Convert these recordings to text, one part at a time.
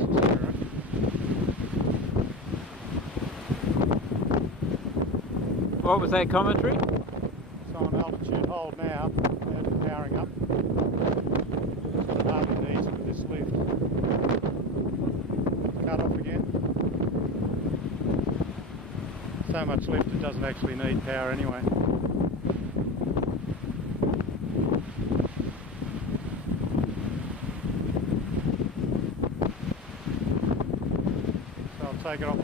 was. What was that commentary? It's on altitude hold now, and powering up. Hardly needs with this lift. Cut off again. So much lift it doesn't actually need power anyway. So I'll take it off.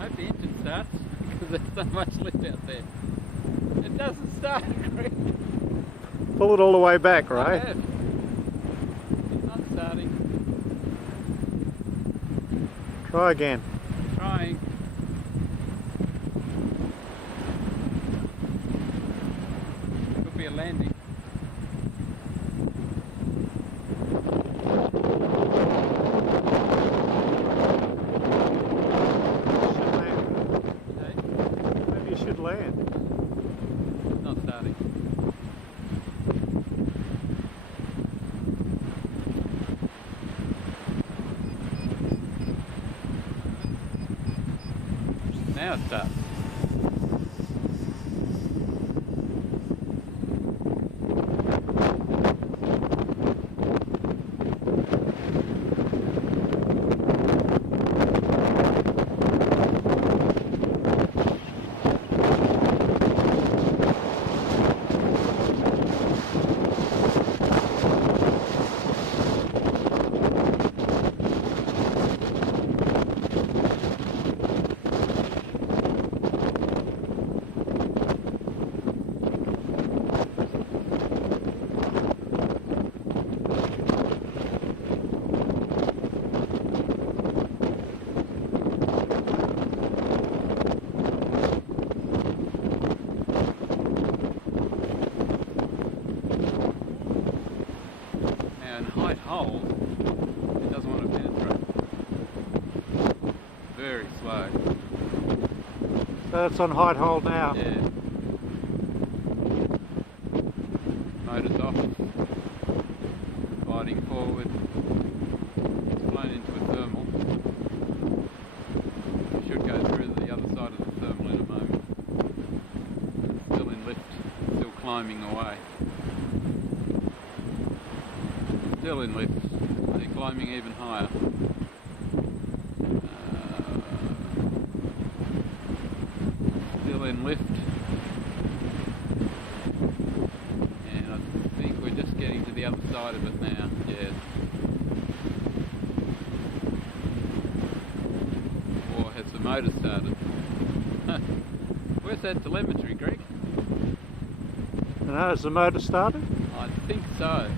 I hope the engine starts because there's so much lift out there. It doesn't start, Greg. Pull it all the way back, I right? have. It's not starting. Try again. Trying. Could be a landing. Should land. Okay. Maybe you should land. Not starting. Now it starts. Height hold, it doesn't want to penetrate. Very slow. So it's on height hold now. Yeah. Motor's off. Gliding forward. It's flown into a thermal. It should go through to the other side of the thermal in a moment. It's still in lift, still climbing away. Still in lift, they're climbing even higher. Still in lift. And I think we're just getting to the other side of it now, yes. Or has the motor started? Where's that telemetry, Greg? No, has the motor started? I think so.